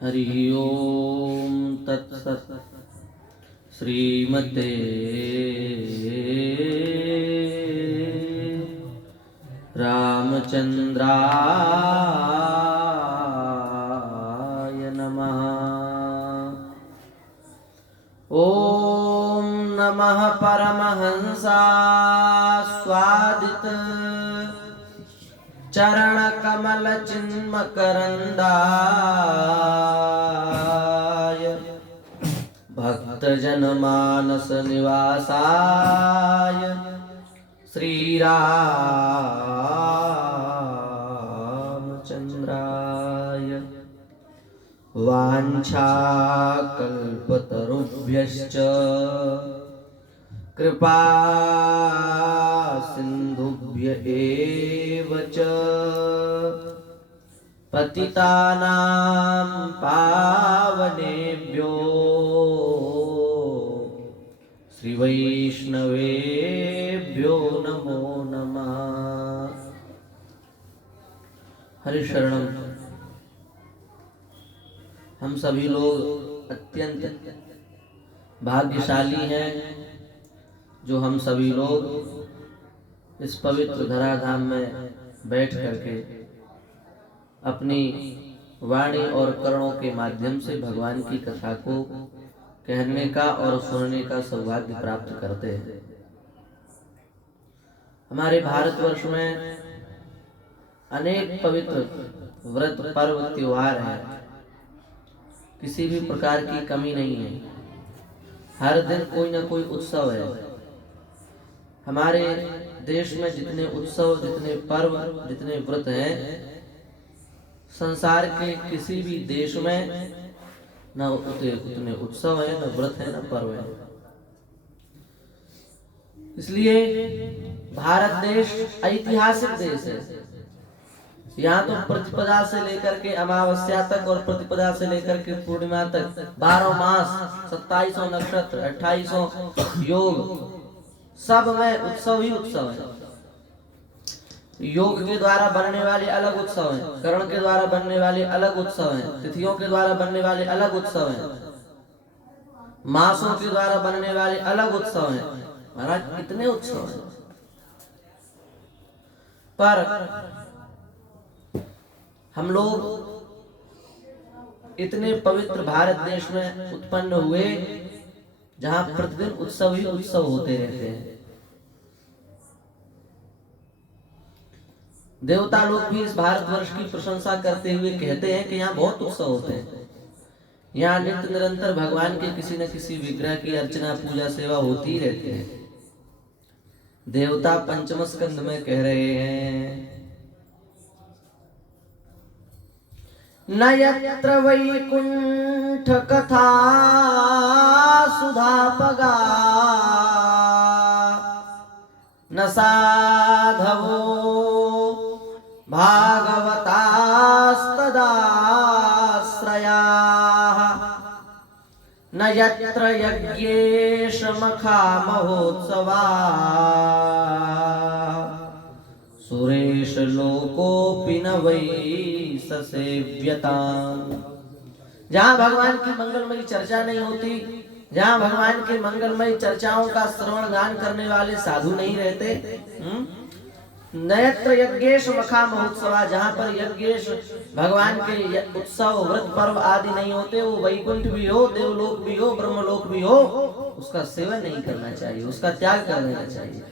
हरि ओम तत्सत्। श्रीमते रामचंद्राय नमः। ओम नमः परमहंसास्वादित चरण कमल चिन्मकरंदाय भक्त जन मानस निवासाय श्री रामचंद्राय वाञ्छाकल्पतरुभ्यश्च कृपा सिन्धुभ्य एव च पतितानां पावनेभ्यो श्री वैष्णवेभ्यो नमो नमः। हरि शरणम। हम सभी लोग अत्यंत भाग्यशाली हैं जो हम सभी लोग इस पवित्र धराधाम में बैठ करके अपनी वाणी और कर्णों के माध्यम से भगवान की कथा को कहने का और सुनने का सौभाग्य प्राप्त करते हैं। हमारे भारतवर्ष में अनेक पवित्र व्रत पर्व त्योहार हैं, किसी भी प्रकार की कमी नहीं है। हर दिन कोई ना कोई उत्सव है। हमारे देश में जितने उत्सव, जितने पर्व, जितने व्रत हैं, संसार के किसी भी देश में न उतने उत्सव है, न व्रत है, न पर्व है। इसलिए भारत देश ऐतिहासिक देश है। यहाँ तो प्रतिपदा से लेकर के अमावस्या तक और प्रतिपदा से लेकर के पूर्णिमा तक 12 मास, 2700 नक्षत्र, 2800 योग, सब में उत्सव ही उत्सव है। योग के द्वारा बनने वाले अलग उत्सव हैं, कर्ण के द्वारा बनने वाले अलग उत्सव हैं, तिथियों के द्वारा बनने वाले अलग उत्सव हैं, मासों के द्वारा बनने वाले अलग उत्सव हैं। महाराज कितने उत्सव हैं, पर हम लोग इतने पवित्र भारत देश में उत्पन्न हुए जहां प्रतिदिन उत्सव ही उत्सव होते रहते हैं। देवता लोग भी इस भारतवर्ष की प्रशंसा करते हुए कहते हैं कि यहाँ बहुत उत्सव होते हैं। यहाँ नित्य निरंतर भगवान के किसी न किसी विग्रह की अर्चना, पूजा, सेवा होती ही रहती है। देवता पंचम स्कंद में कह रहे हैं, न यत्र वैकुंठ कथा सुधापगा न साधवो भागवतास्तदाश्रयाः न यत्र यज्ञेश मखा महोत्सवा सुरेश लोकोपि न वै ससेव्यताम्। जहाँ भगवान की मंगलमयी चर्चा नहीं होती, जहाँ भगवान के मंगलमयी चर्चाओं का श्रवण गान करने वाले साधु नहीं रहते, नयत्र यज्ञेश मखा महोत्सवा, जहाँ पर यज्ञेश भगवान के उत्सव, व्रत, पर्व आदि नहीं होते, वो वैकुंठ भी हो, देवलोक भी हो, ब्रह्मलोक भी हो, उसका सेवन नहीं करना चाहिए, उसका त्याग कर देना चाहिए।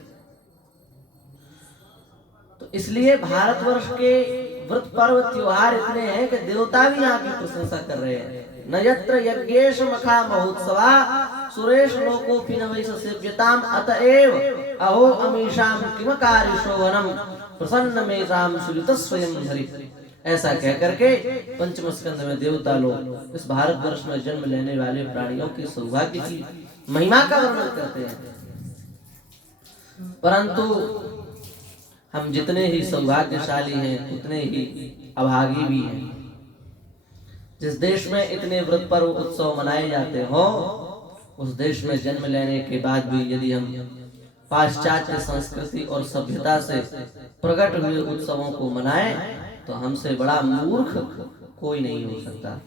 तो इसलिए भारतवर्ष के व्रत, पर्व, त्योहार इतने हैं कि देवता भी यहाँ की प्रशंसा कर रहे हैं। न यत्र यज्ञेश मखा महोत्सवा सुरेश लोकोपि न वै ससेव्यताम् अतएव अहो अमीशाम किमकारि शोभनम प्रसन्न मेषाम सुलित स्वयं हरि। ऐसा कह करके पंचम स्कंद में देवता लोग इस भारतवर्ष में जन्म लेने वाले प्राणियों की सौभाग्य की महिमा का वर्णन करते हैं। परंतु हम जितने ही सौभाग्यशाली हैं उतने ही अभागी भी हैं। जिस देश में इतने व्रत पर्व उत्सव मनाए जाते हो, उस देश में जन्म लेने के बाद भी यदि हम पाश्चात्य संस्कृति और सभ्यता से प्रकट हुए उत्सवों को मनाएं तो हमसे बड़ा मूर्ख कोई नहीं हो सकता।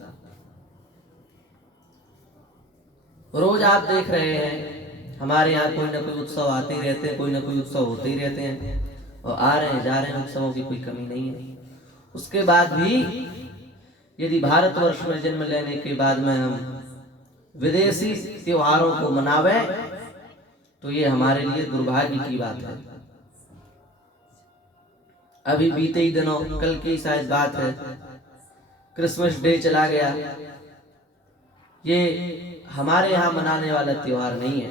रोज आप देख रहे हैं हमारे यहाँ कोई ना कोई उत्सव आते ही रहते हैं, कोई ना कोई उत्सव होते ही रहते हैं और आ रहे हैं जा रहे हैं, उत्सवों की कोई कमी नहीं है। उसके बाद भी यदि भारतवर्ष में जन्म लेने के बाद में हम विदेशी त्योहारों को मनावे तो ये हमारे लिए दुर्भाग्य की बात है। अभी बीते ही दिनों, कल की शायद बात है, क्रिसमस डे चला गया। ये हमारे यहाँ मनाने वाला त्योहार नहीं है।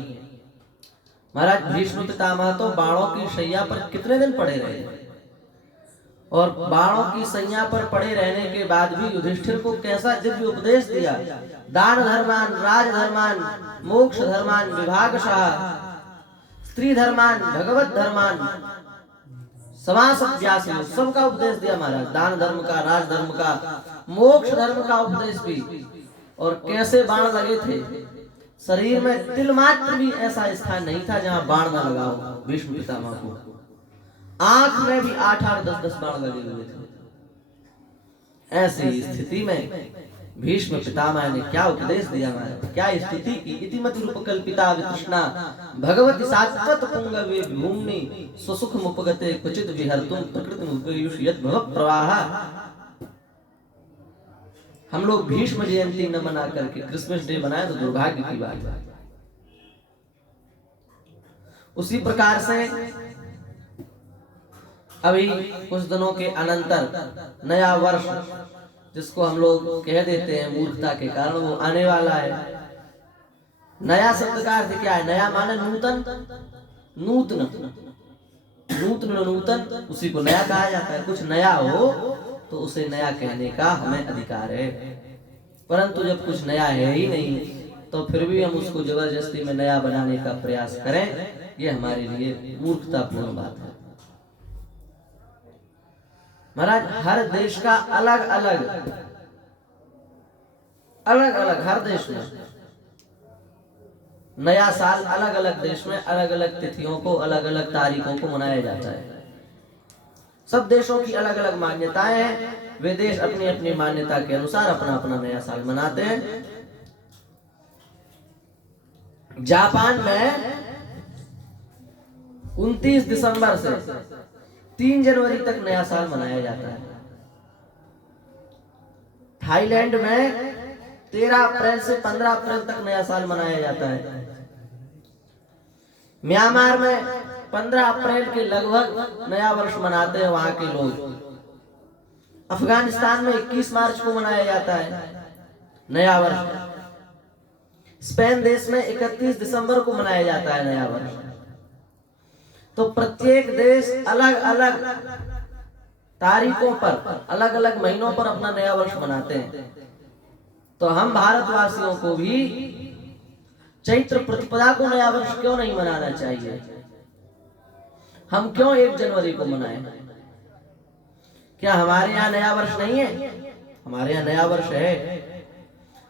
महाराज भीष्म पितामह तो बाणों की शैया पर कितने दिन पड़े रहे और बाणों की शैया पर पड़े रहने के बाद भी युधिष्ठिर को कैसा दिव्य उपदेश दिया। दान धर्मान, राज धर्मान, मोक्ष धर्मान, विभागशः, स्त्री धर्मान, भगवत धर्मान, समास अभ्यास, सबका उपदेश दिया महाराज। दान धर्म का, राज धर्म का, मोक्ष धर्म का उपदेश भी। और कैसे बाण लगे थे, शरीर में तिल मात्र भी ऐसा स्थान नहीं था जहां बाण न लगा हो भीष्म पितामह को। आंख में भी 8-8, 10-10 बाण लगे हुए थे। ऐसी स्थिति में भीष्म पितामह ने क्या उपदेश दिया महाराज, क्या स्तुति की। इतिमति रूपकल्पिता वितृष्णा भगवती सात्वत पुंगवे भूमि स्वसुख मुपगते क्वचित विहर्तुम प्रकृति मुपयुष यद भव प्रवाह। हम लोग भीष्म जयंती न मना करके क्रिसमस डे बनाए तो दुर्भाग्य की बात है। उसी प्रकार से अभी कुछ दिनों के अनंतर नया वर्ष, जिसको हम लोग कह देते हैं मूर्खता के कारण, वो आने वाला है। नया शब्द का अर्थ क्या है? नया माने नूतन, नूतन, नूतन नूतन, उसी को नया कहा जाता है। कुछ नया हो तो उसे नया कहने का हमें अधिकार है। परंतु जब कुछ नया है ही नहीं तो फिर भी हम उसको जबरदस्ती में नया बनाने का प्रयास करें, ये हमारे लिए मूर्खतापूर्ण बात है। महाराज हर देश का अलग अलग हर देश में नया साल अलग अलग देश में अलग अलग तिथियों को, अलग अलग तारीखों को मनाया जाता है। सब देशों की अलग अलग मान्यताएं हैं। वे देश अपनी अपनी मान्यता के अनुसार अपना अपना नया साल मनाते हैं। जापान में 29 दिसंबर से 3 जनवरी तक नया साल मनाया जाता है। थाईलैंड में 13 अप्रैल से 15 अप्रैल तक नया साल मनाया जाता है। म्यांमार में 15 अप्रैल के लगभग नया वर्ष मनाते हैं वहां के लोग। अफगानिस्तान में 21 मार्च को मनाया जाता है नया वर्ष। स्पेन देश में 31 दिसंबर को मनाया जाता है नया वर्ष। तो प्रत्येक देश अलग अलग तारीखों पर, अलग अलग महीनों पर अपना नया वर्ष मनाते हैं। तो हम भारतवासियों को भी चैत्र प्रतिपदा को नया वर्ष क्यों नहीं मनाना चाहिए? हम क्यों 1 जनवरी को मनाएं? क्या हमारे यहाँ नया वर्ष नहीं है? हमारे यहाँ नया वर्ष है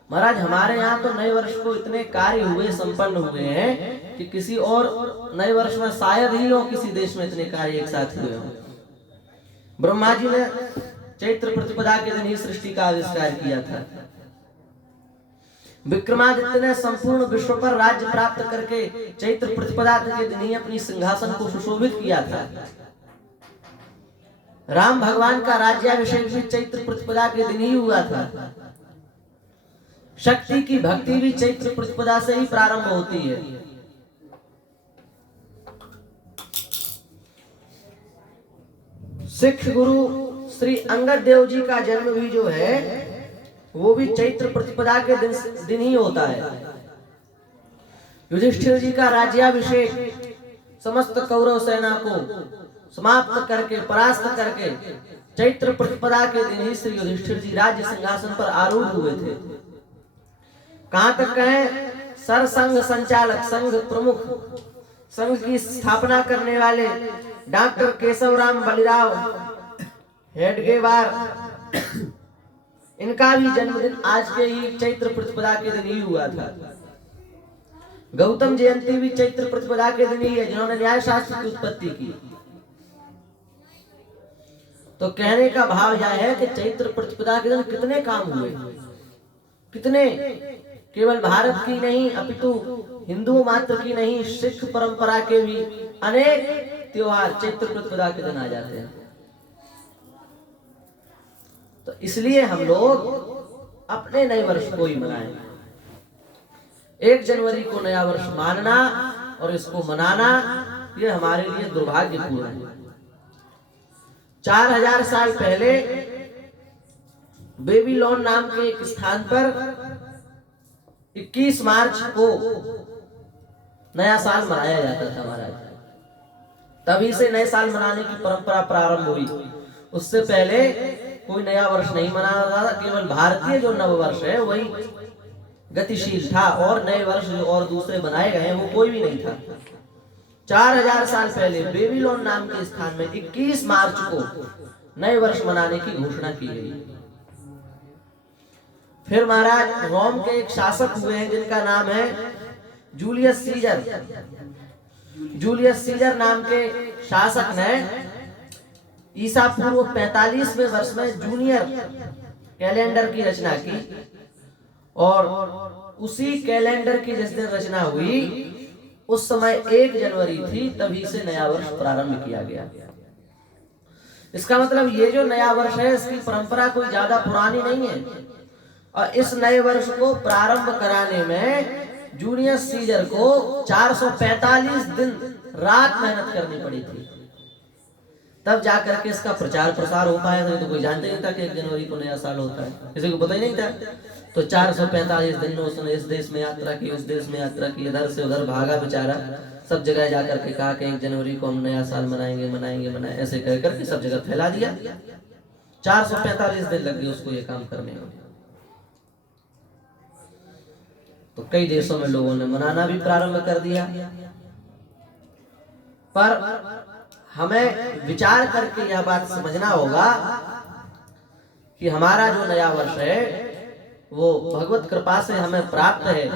महाराज। हमारे यहाँ तो नए वर्ष को इतने कार्य हुए, संपन्न हुए हैं कि किसी और नए वर्ष में शायद ही हो किसी देश में इतने कार्य एक साथ हुए हों। ब्रह्मा जी ने चैत्र प्रतिपदा के दिन ही सृष्टि का आविष्कार किया था। विक्रमादित्य ने संपूर्ण विश्व पर राज्य प्राप्त करके चैत्र प्रतिपदा के दिन ही अपनी सिंहासन को सुशोभित किया था। राम भगवान का राज्याभिषेक भी चैत्र प्रतिपदा के दिन ही हुआ था। शक्ति की भक्ति भी चैत्र प्रतिपदा से ही प्रारंभ होती है। सिख गुरु श्री अंगद देव जी का जन्म भी जो है वो भी चैत्र प्रतिपदा के दिन ही होता है। युधिष्ठिर जी का राज्याभिषेक समस्त कौरव सेना को समाप्त करके, परास्त करके चैत्र प्रतिपदा के दिन ही श्री युधिष्ठिर जी राज्य सिंहासन पर आरूढ़ हुए थे। कहां तक कहें, सरसंघ संचालक, संघ प्रमुख, संघ की स्थापना करने वाले डॉक्टर केशवराम बलिराव हेडगेवार, इनका भी जन्मदिन आज के ही चैत्र प्रतिपदा के दिन ही हुआ था। गौतम जयंती भी चैत्र प्रतिपदा के दिन ही है, जिन्होंने न्याय शास्त्र की उत्पत्ति की। तो कहने का भाव यह है कि चैत्र प्रतिपदा के दिन कितने काम हुए, कितने केवल भारत की नहीं अपितु हिंदू मात्र की नहीं, सिख परंपरा के भी अनेक त्योहार चैत्र प्रतिपदा के दिन आ जाते हैं। तो इसलिए हम लोग अपने नए वर्ष को ही मनाएं। 1 जनवरी को नया वर्ष मानना और इसको मनाना ये हमारे लिए दुर्भाग्यपूर्ण है। 4000 साल पहले बेबीलोन नाम के एक स्थान पर 21 मार्च को नया साल मनाया जाता था महाराज। तभी से नए साल मनाने की परंपरा प्रारंभ हुई। उससे पहले कोई नया वर्ष नहीं मनाया जाता था। केवल भारतीय जो नव वर्ष है वही गतिशील था, और नए वर्ष जो और दूसरे बनाए गए हैं वो कोई भी नहीं था। 4000 साल पहले बेबीलोन नाम के स्थान में 21 मार्च को नए वर्ष मनाने की घोषणा की गई। फिर महाराज रोम के एक शासक हुए हैं जिनका नाम है जूलियस सीजर। जूलियस सीजर नाम के शासक ने ईसा पूर्व 45वें वर्ष में जूनियर कैलेंडर की रचना की, और उसी कैलेंडर की जिस दिन रचना हुई उस समय 1 जनवरी थी, तभी से नया वर्ष प्रारंभ किया गया। इसका मतलब ये जो नया वर्ष है इसकी परंपरा कोई ज्यादा पुरानी नहीं है, और इस नए वर्ष को प्रारंभ कराने में जूलियस सीजर को 445 दिन रात मेहनत करनी पड़ी थी, तब जाकर के इसका प्रचार प्रसार हो पाया था। तो कोई जानते नहीं था कि 1 जनवरी को नया साल होता है, किसी को पता ही नहीं था। तो 445 दिन में उसने इस देश में यात्रा की, उस देश में यात्रा की, इधर से उधर भागा बेचारा, सब जगह जाकर के कहा कि 1 जनवरी को हम नया साल मनाएंगे मनाएंगे मनाएंगे, ऐसे कह करके सब जगह फैला दिया। 445 दिन लग गए उसको ये काम करने में। तो कई देशों में लोगों ने मनाना भी प्रारंभ कर दिया, पर हमें विचार करके यह बात समझना होगा कि हमारा जो नया वर्ष है वो भगवत कृपा से हमें प्राप्त है।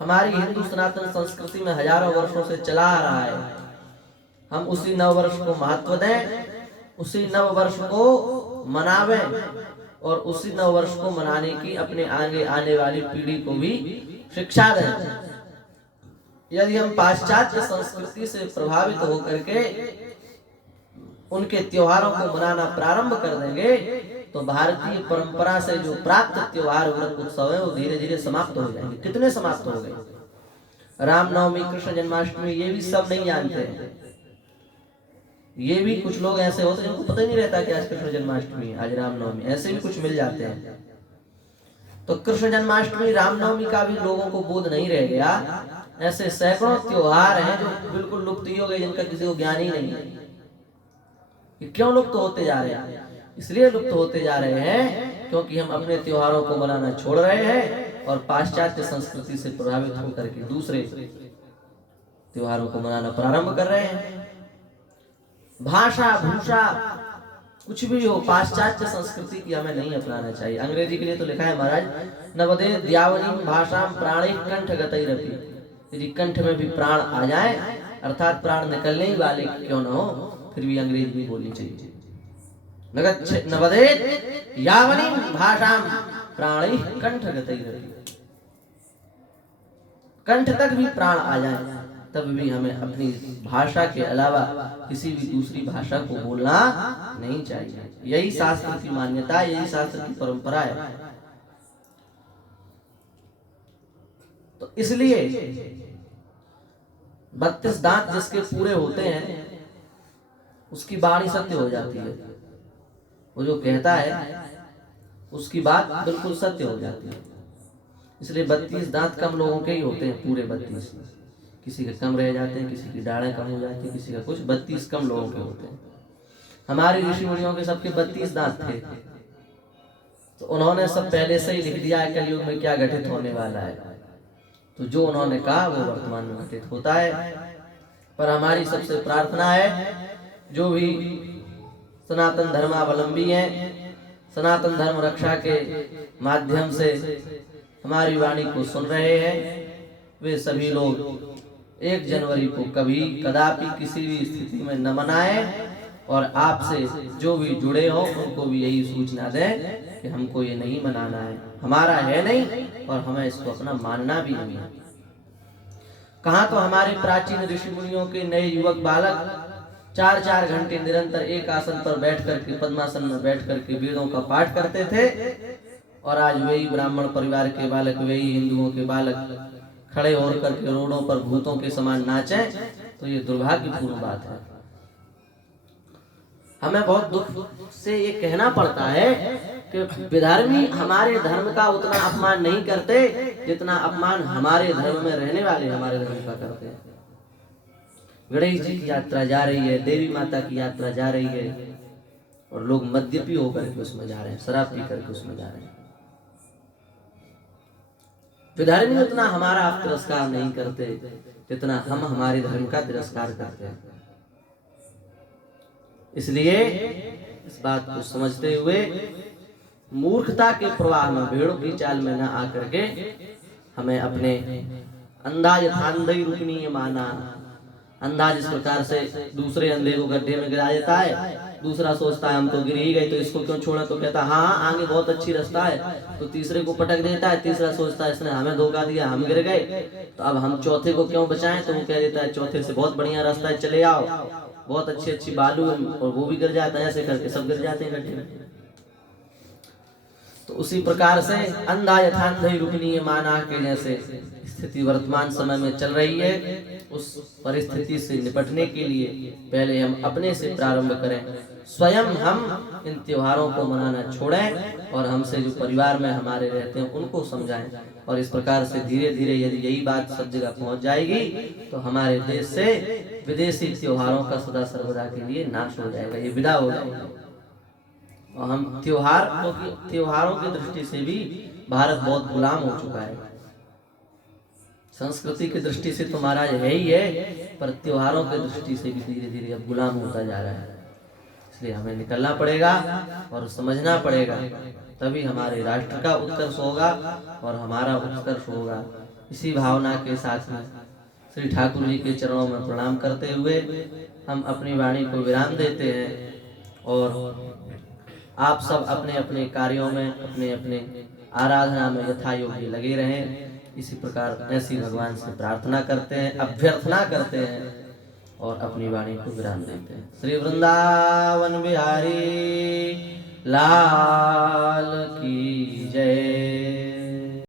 हमारी हिंदू सनातन संस्कृति में हजारों वर्षों से चला आ रहा है। हम उसी नव वर्ष को महत्व दें, उसी नव वर्ष को मनावें, और उसी नव वर्ष को मनाने की अपने आगे आने वाली पीढ़ी को भी शिक्षा दें। यदि हम पाश्चात्य संस्कृति से प्रभावित होकर के उनके त्योहारों को मनाना प्रारंभ कर देंगे तो भारतीय परंपरा से जो प्राप्त त्योहार व्रत उत्सव है वो धीरे धीरे समाप्त हो जाएंगे। कितने समाप्त हो गए? रामनवमी, कृष्ण जन्माष्टमी, ये भी सब नहीं जानते हैं। ये भी कुछ लोग ऐसे होते हैं जिनको पता ही नहीं रहता कि आज कृष्ण जन्माष्टमी, आज रामनवमी, ऐसे भी कुछ मिल जाते हैं। तो कृष्ण जन्माष्टमी, रामनवमी का भी लोगों को बोध नहीं रह गया। ऐसे सैकड़ों त्योहार हैं जो बिल्कुल लुप्त ही हो गए, जिनका किसी को ज्ञान ही नहीं है। ये क्यों लुप्त होते जा रहे हैं? इसलिए लुप्त होते जा रहे हैं क्योंकि हम अपने त्योहारों को मनाना छोड़ रहे हैं और पाश्चात्य संस्कृति से प्रभावित होकर के दूसरे त्योहारों को मनाना प्रारंभ कर रहे हैं। भाषा, भूषा, कुछ भी हो, पाश्चात्य संस्कृति की हमें नहीं अपनाना चाहिए। अंग्रेजी के लिए तो लिखा है महाराज, नवदे द्यावनी भाषा प्राणी कंठ गतैरपि, यदि कंठ में भी प्राण आ जाए, अर्थात प्राण निकलने ही वाले क्यों न हो, फिर भी अंग्रेजी भी बोलनी चाहिए। नवदे यावनी भाषा प्राणी कंठ गतैरपि, कंठ तक भी प्राण आ जाए तब भी हमें अपनी भाषा के अलावा किसी भी दूसरी भाषा को बोलना नहीं चाहिए। यही शास्त्र की मान्यता, यही शास्त्र की परंपरा है। तो इसलिए 32 दांत जिसके पूरे होते हैं उसकी वाणी सत्य हो जाती है। वो जो कहता है उसकी बात बिल्कुल सत्य हो जाती है। इसलिए 32 दांत कम लोगों के ही होते हैं, पूरे 32। किसी के कम रह जाते हैं, किसी की दाढ़ें कम हो जाती है, किसी का कुछ। 32 कम लोगों के होते हैं। हमारे ऋषि मुनियों के सबके 32 दांत थे, तो उन्होंने सब पहले से ही लिख दिया है कलयुग में क्या घटित होने वाला है। तो जो उन्होंने कहा वो वर्तमान में घटित होता है। पर हमारी सबसे प्रार्थना है, जो भी सनातन धर्मावलंबी हैं, सनातन धर्म रक्षा के माध्यम से हमारी वाणी को सुन रहे हैं, वे सभी लोग 1 जनवरी को कभी कदापि किसी भी स्थिति में न मनाएं और आपसे जो भी जुड़े हो उनको भी यही सूचना दें कि हमको ये नहीं मनाना है, हमारा है नहीं और हमें इसको अपना मानना भी नहीं है। कहाँ तो हमारे प्राचीन ऋषि मुनियों के नए युवक बालक 4-4 घंटे निरंतर एक आसन पर बैठ करके, पद्मासन में बैठ करके वेदों का पाठ करते थे, और आज वही ब्राह्मण परिवार के बालक, वही हिंदुओं के बालक खड़े होकर करके रोडों पर भूतों के समान नाचे। तो ये दुर्भाग्यपूर्ण बात है। हमें बहुत दुख से ये कहना पड़ता है कि विधर्मी हमारे धर्म का उतना अपमान नहीं करते जितना अपमान हमारे धर्म में रहने वाले हमारे धर्म का करते हैं। गणेश जी की यात्रा जा रही है, देवी माता की यात्रा जा रही है, और लोग मद्यपी होकर के उसमें जा रहे हैं, शराब पी करके उसमें जा रहे हैं। विधर्मी उतना हमारा तिरस्कार नहीं करते जितना हम हमारे धर्म का तिरस्कार करते हैं। इसलिए इस बात को समझते हुए मूर्खता के प्रवाह में, भेड़ों की चाल में न आकर के हमें अपने अंधा यथांधई रुकनीय माना। अंधा जिस प्रकार से दूसरे अंधे को गड्ढे में गिरा देता है, दूसरा सोचता है हम तो गिर ही गए तो इसको क्यों छोड़ा, तो कहता हाँ आगे बहुत अच्छी रास्ता है, तो तीसरे को पटक देता है, तीसरा सोचता है इसने हमें धोखा दिया, हम गिर गए, तो अब हम चौथे को क्यों बचाएं, तो वो कह देता है चौथे से बहुत बढ़िया रास्ता है, चले आओ, बहुत अच्छी अच्छी बालू, और वो भी गिर जाता है। ऐसे करके सब गिर जाते हैं गड्ढे में। तो उसी प्रकार से अंधा यथांधई रुकनीय माना के जैसे स्थिति वर्तमान समय में चल रही है, उस परिस्थिति से निपटने के लिए पहले हम अपने से प्रारंभ करें। स्वयं हम इन त्योहारों को मनाना छोड़ें और हमसे जो परिवार में हमारे रहते हैं उनको समझाएं, और इस प्रकार से धीरे धीरे यदि यही बात सब जगह पहुंच जाएगी तो हमारे देश से विदेशी त्योहारों का सदा सर्वदा के लिए नाश हो जाएगा, ये विदा हो जाएगा। और हम त्योहारों की दृष्टि से भी भारत बहुत गुलाम हो चुका है। संस्कृति की दृष्टि से तो महाराज है ही है, पर त्योहारों की दृष्टि से भी धीरे धीरे अब गुलाम होता जा रहा है। इसलिए हमें निकलना पड़ेगा और समझना पड़ेगा, तभी हमारे राष्ट्र का उत्कर्ष होगा और हमारा उत्कर्ष होगा। इसी भावना के साथ में श्री ठाकुर जी के चरणों में प्रणाम करते हुए हम अपनी वाणी को विराम देते हैं, और आप सब अपने अपने कार्यों में, अपने अपने आराधना में यथा योग्य लगे रहें। इसी प्रकार ऐसी भगवान से प्रार्थना करते हैं, अभ्यर्थना करते हैं और अपनी वाणी को विराम देते हैं। श्री वृंदावन बिहारी लाल की जय।